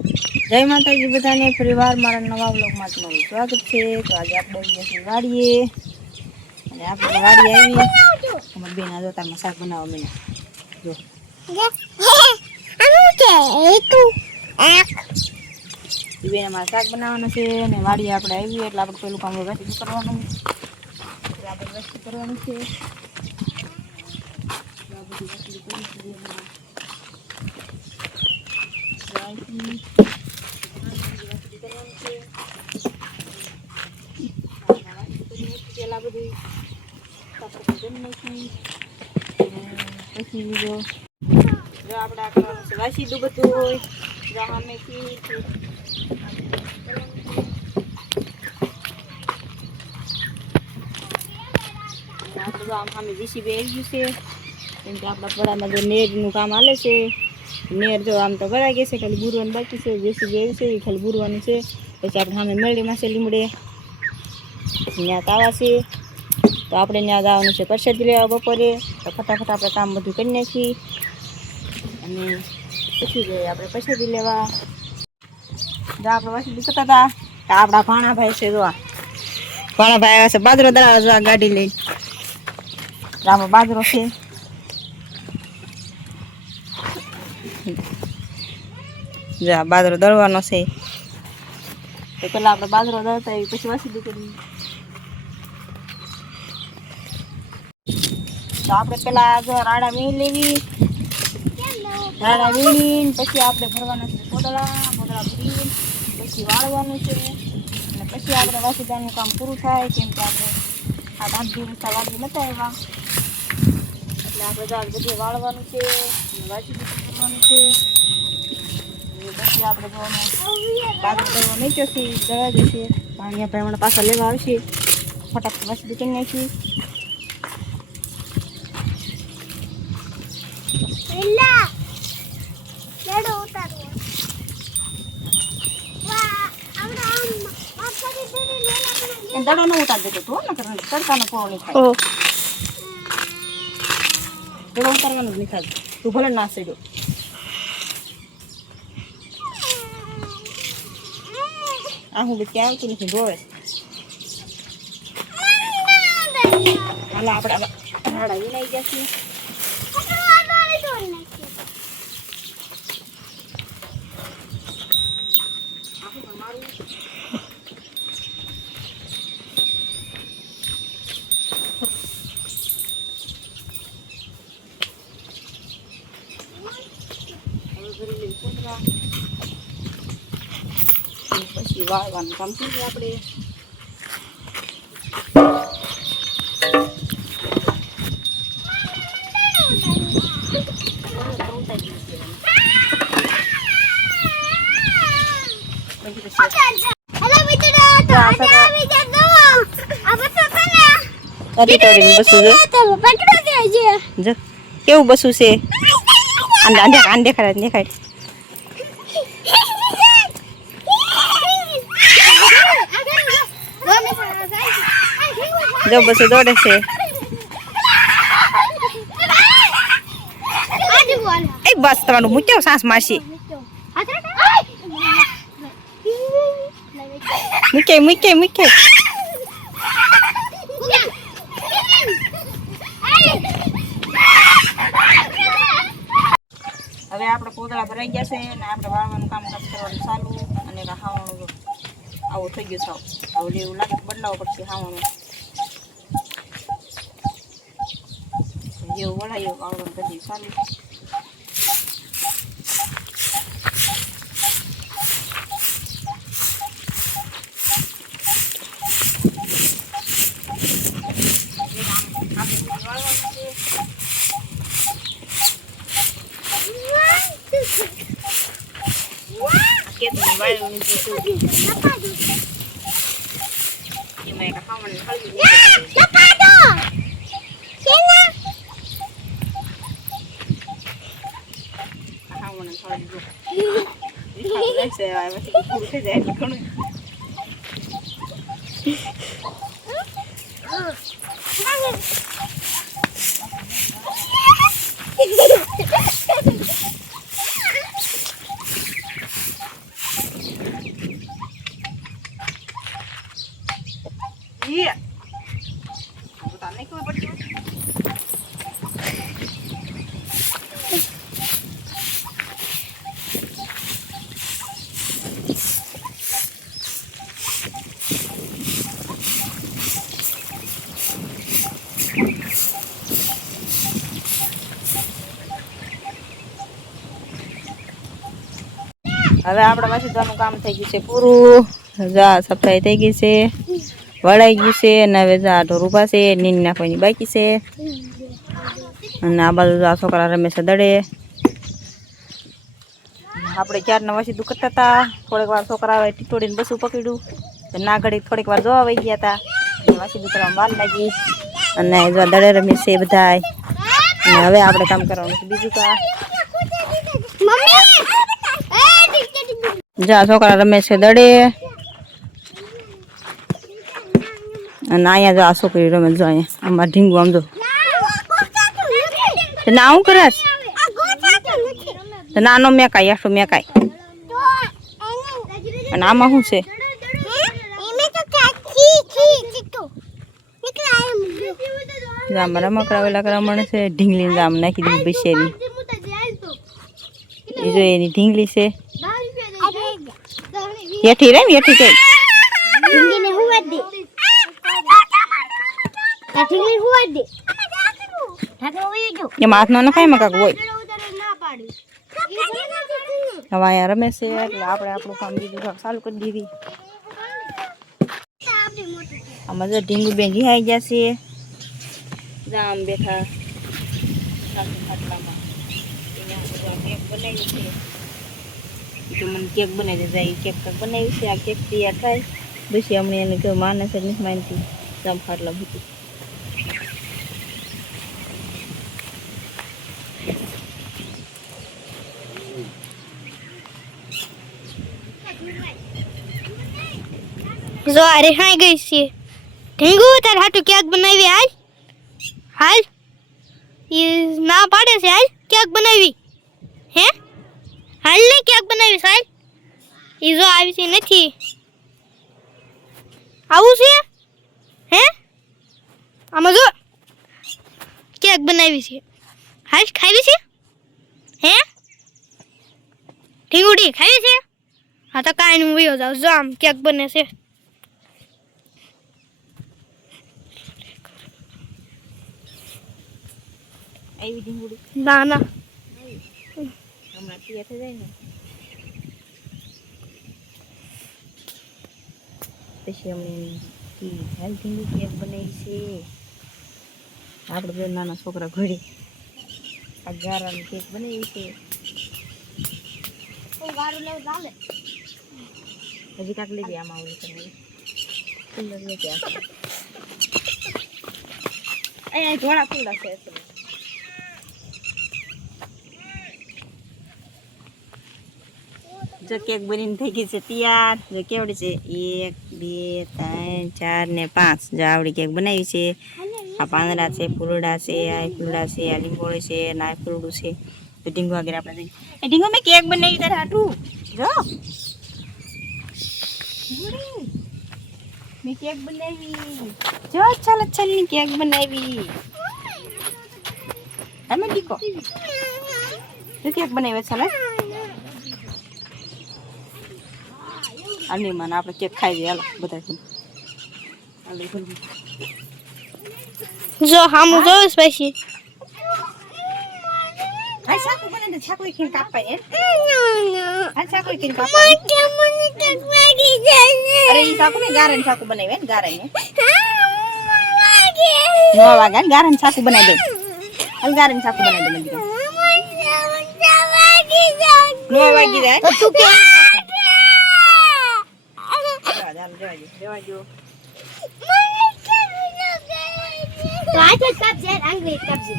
જય માતાજી બધાને પરિવાર મારા નવા બ્લોગમાં તમારું સ્વાગત છે। તો આજે આપણે જઈશું વાડીએ અને આપણે વાડી આવી અમાર બેન આ જોતામાં શાક બનાવવા મેં જો બેન અમારે શાક બનાવવાનું છે અને વાડીએ આપણે આવી એટલે આપણે પેલું કામ વસ્તુ કરવાનું એટલે આપણે વસ્તુ કરવાનું છે। પેલા બધું પછી જો આપણે આ કરવાનું છે વાસીદું બધું હોય જો અમે સામે જીસીબી આવી ગયું છે કેમ કે આપણા પડામાં જો નેરનું કામ હાલે છે। નેર જો આમ તો ભરાઈ ગઈ છે ખાલી બુરવાનું બાકી છે જેસીબી આવી છે એ ખાલી બુરવાનું છે। પછી આપણે સામે મેળીમાં છે લીમડે ત્યાં તાવા છે તો આપણે ત્યાં જવાનું છે પ્રસાદી લેવા બપોરે તો ફટાફટ આપણે કામ બધું કરી નાખી અને પછી જઈએ આપણે પ્રસાદી લેવા। જો આપણે વસૂલી કરતા હતા તો આપણા ભાણાભાઈ છે જો ભાણાભાઈ આવ્યા છે બાજરો દળાવા જો ગાડી લઈને આમાં બાજરો છે જો બાજરો દળવાનો છે તો પેલા આપણે બાજરો દળતા આવી પછી વસૂલી કરી તો આપણે પેલા જો રાડા વીણી લેવી રાડા વીણીને પછી આપણે ભરવાના છે પોદળા ભરીને પછી વાળવાનું છે અને પછી આપણે વાસીદાનું કામ પૂરું થાય કેમ કે આપણે આ 8 દિવસ વાળી નતા આવ્યા એટલે આપણે જો બધે વાળવાનું છે અને વાસીદું કરવાનું છે પછી આપણે બાજુ દળવા નહીં જશે દળવા જશે પાણી આપણે હમણાં પાછા લેવા આવશે ફટાફટ વાસીદું કરી નાખી દડો ન ઉતાર દેતો તું ને તડકાનો પોળો નહીં થાય દડો ઉતારવાનું જ નહીં થાય તું ભલે ના સેડો આ હું બધી આવતું નથી ધોવે હાલો આપણે રાડા વિનાઈ ગયા છીએ પછી વાળવાનું કામ કરીએ આપણે કેવું બસું છે આન દેખાડ જો બસ દોડે છે એ બસ તમારું મૂક્યો સાસ માસી મૂકે હવે આપણે પોદળા ભરાઈ ગયા છે અને આપણે વાળવાનું કામ કરવાનું ચાલુ અને હાવવાનું આવું થઈ ગયું સાવ આવું એવું લાગે બદલાવવું પડશે હાવવાનું જેવું વળાયું વાળવાનું કરી ચાલુ જી તને ખબર પડતી હવે આપણે વાસીદવાનું કામ થઈ ગયું છે પૂરું જા સફાઈ થઈ ગઈ છે વળાઈ ગયું છે અને હવે જા ઢોર ઊભા છે નીંદ નાખવાની બાકી છે અને આ બાજુ આ છોકરા રમે છે દડે આપણે ક્યારના વાસીદું કરતા હતા થોડીક વાર છોકરા આવે ટીટોડીને બસું પકડ્યું તો ના ઘડી થોડીક વાર જોવા વહી ગયા હતા વાસીદું કરવામાં વાર લાગી અને જો દડે રમે છે બધા અને હવે આપણે કામ કરવાનું છે બીજું કા જા છોકરા રમે છે દડે અને અહીંયા જો આ છોકરી રમે જો અહીંયા આમાં ઢીંગું આમ જો ના હું કરે નાનો મેકાય આટલું મેકાય અને આમાં શું છે આમાં રમકડા વેલા રમણ છે ઢીંગલી આમ નાખી દીધી બિશેરી એ જો એની ઢીંગલી છે હેઠી રે હેઠી કઈ એમાં હાથ નો નખાય માં કાક હોય હવે અહીંયા રમે છે એટલે આપણે આપણું કામ બીજું ચાલુ કરી દીધી આમાં જો ઢીંગુ બેન રિહાઈ ગયા છે આમ બેઠા ખાટલામાં કેક બનાવી છે તો મને કેક બનાવી દેતા એ કેક બનાવી છે આ કેક તૈયાર થાય પછી અમને એને કહ્યું માનસ જ નથી માનતી જમ ખાટલા મૂકી જો અરે હાઈ ગઈ છે ઢીંગુ તાર હાટુ કેક બનાવી હાલ હાલ ઈ ના પાડે છે હાલ કેક બનાવી હે હાલ ને કેક બનાવી હાલ ઈ જો આવી છે નથી આવું છે હે આમાં જો કેક બનાવી છે હાલ ખાવી છે હે ઢીંગુડી ખાવી છે હા તો કાઈ નું વયો જાવ જો આમ કેક બને છે આવી ઢીંગુડી ના ના હમણાં તૈયાર થઈ જાય ને પછી અમને હાલ ઢીંગુ કેક બનાવી છે આપણે બે નાના છોકરા ઘડી આ ગારાનું કેક બનાવી છે ગારું લેવું ચાલે હજી કાંક લીધી આમાં આવું તમે સુંદર નથી આ અહીંયા ઘોડા ખુલ્લા છે જો કેક બનીને થઈ ગઈ છે તૈયાર જો કેવડી છે 1 2 3 4 ને 5 જો આવડી કેક બનાવી છે આ પાંદડા છે ફૂલડા છે આ ફૂલડા છે આ લીંબોળી છે ના ફૂલડું છે તો ઢીંગો વગેરે આપણે એ ઢીંગો મેં કેક બનાવી તારે હાટું જો મેં કેક બનાવી જો ચાલ ની કેક બનાવી તમે દીકો તો કેક બનાવી ચાલ આની મને આપણે કેક ખાઈ દઈએ હાલો બધા જો હામુ જોઈશ પછી આ ચાકુ બને તો ચાકુ ખીન કાપાય હે આ ચાકુ ખીન કાપાય અરે ઈ ચાકુ ને ગારન ચાકુ બનાવે ને ગારન ને નો વાગા ગારન ચાકુ બનાવી દે હાલ ગારન ચાકુ બનાવી દે મને નો વાગી જાય તું કે જો કાચે કબજે અંગ્રેજ કબજે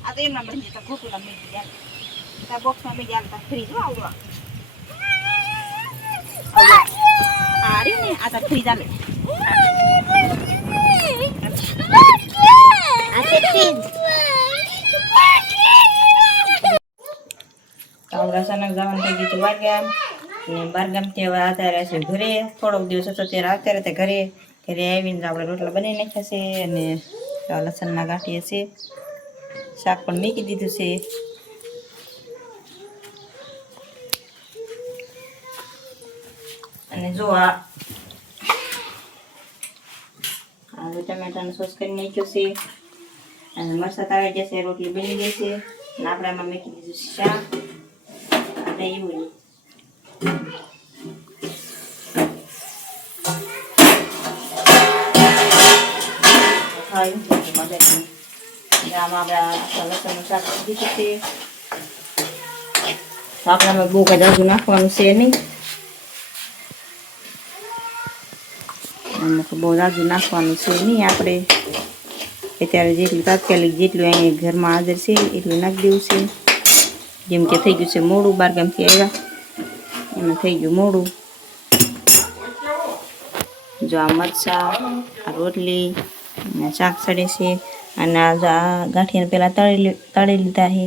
આ તો એમના બની જતા ગોકુલા મેં ગયા તા બોક્સમાં મેં ગયા તા ફ્રીજ આવવા આ રે ને આ તા ફ્રીજ આલે આ તે ફ્રીજ આવડા સનક જવાનું થઈ ગયું વાગ્યા ને બારગામથી હવે અત્યારે છે ઘરે, થોડોક દિવસ હતો ત્યારે અત્યારે તે ઘરે આવીને આપણે રોટલા બનાવી નાખ્યા છે અને લસણના ગાંઠિયા છે, શાક પણ મૂકી દીધું છે. અને જો આ ટમેટાનો સોસ કરી નાખ્યો છે અને મરચાં તાવી જશે, રોટલી બની ગઈ છે અને આપણે આમાં મૂકી દીધું શાક અને એવું આમાં આપણે લસણનું શાક દીધું છે. તો આપણે આમાં બહુ કઈ જાજુ નાખવાનું છે નહીં, આમાં તો બહુ જાજુ નાખવાનું છે નહીં. આપણે અત્યારે જેટલું તાત્કાલિક જેટલું અહીંયા ઘરમાં હાજર છે એટલું નાખી દેવું છે. જેમ કે થઈ ગયું છે મોડું, બારગામથી આવ્યા એમાં થઈ ગયું મોડું. જો આ મરચાં, આ રોટલી અને શાક સડે છે અને આ ગાંઠિયાને પહેલાં તળી લીધા છે.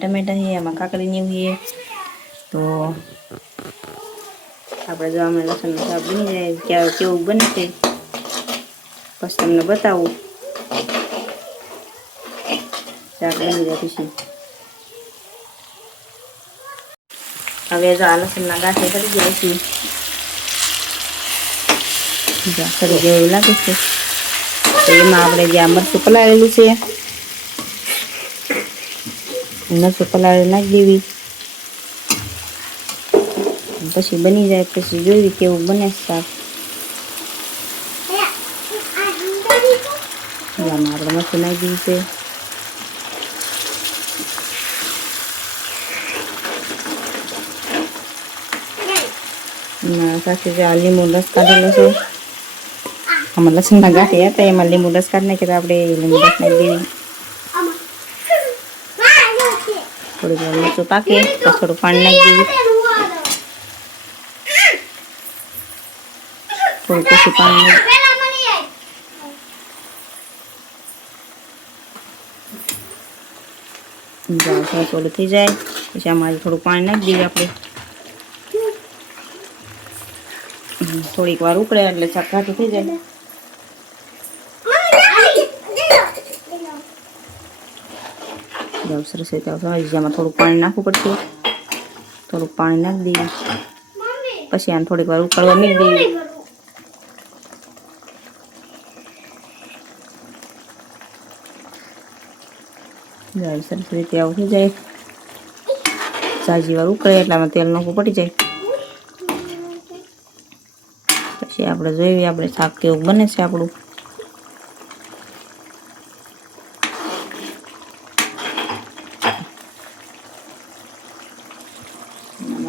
ટમેટા છે, એમાં કાકડી એવું છે. તો આપણે જો અમે લસણનું શાક બની જાય ત્યારે કેવું બને છે પછી તમને બતાવું. શાક બની જાય પછી હવે જો આ લસણના ગાંઠિયા કરી જાય છે, કરી જાય એવું લાગે છે. તો એમાં આપણે જે આ મરચું પલાળેલું છે, મરચું પલાળેલું નાખી દેવી. પછી બની જાય પછી જોઈ કેવું બને શાક. આમાં આપણે મરચું નાખી દીધું છે. સાથે જે આ લીંબુ રસ કાઢેલો છે, આમાં લસણના ગાંઠિયા હતા એમાં લીંબુ રસ કાઢી નાખીએ તો આપણે લીંબુ રસ નાખી દેવી. થોડીક વાર મરચું પાકે તો થોડું પાણી નાખી દેવું. થોડું પછી પાણી સરસ ઓલું થઈ જાય પછી આમાં થોડું પાણી નાખી દઈએ આપણે. થોડીક વાર ઉકળે એટલે શાક ઘાટું થઈ જાય. સરસ આમાં થોડુંક પાણી નાખવું પડશે. થોડુંક પાણી નાખી દઈએ પછી આને થોડીક વાર ઉકળવા મૂકી દઈએ. સરસ રીતે આવું થઈ જાય. જાજી વાર ઉકળે એટલામાં તેલ નાખવું પડી જાય. પછી આપણે જોઈએ આપણે શાક કેવું બને છે આપણું.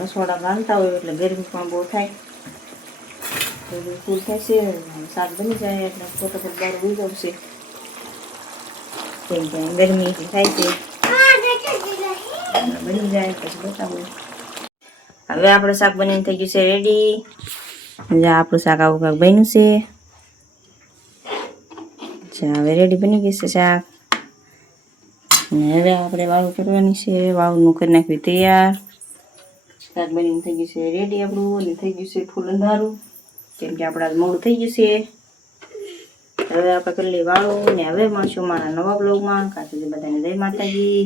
રસોડા બાંધતા હોય એટલે ગરમી પણ બહુ થાય, ફૂલ થાય છે. શાક બની જાય એટલે ફોટોફોટ બહાર ઉઈ જશે કેમ કે ગરમી એટલી થાય છે. બની જાય પછી બતાવું. હવે આપણે શાક બનીને થઈ ગયું છે રેડી. આપણું શાક આવું કાંક બન્યું છે. હવે રેડી બની ગયું છે શાક. અને હવે આપણે વાળું કરવાની છે. વાળું કરી નાખ્યું તૈયાર. શાક બનીને થઈ ગયું છે રેડી આપણું. અને થઈ ગયું છે ફૂલ અંધારું કેમ કે આપણે મોડું થઈ ગયું છે. હવે આપણે કરી લઈએ વાળું. ને હવે મળશું મારા નવા બ્લોગમાં. કાં સુધી બધાને જય માતાજી.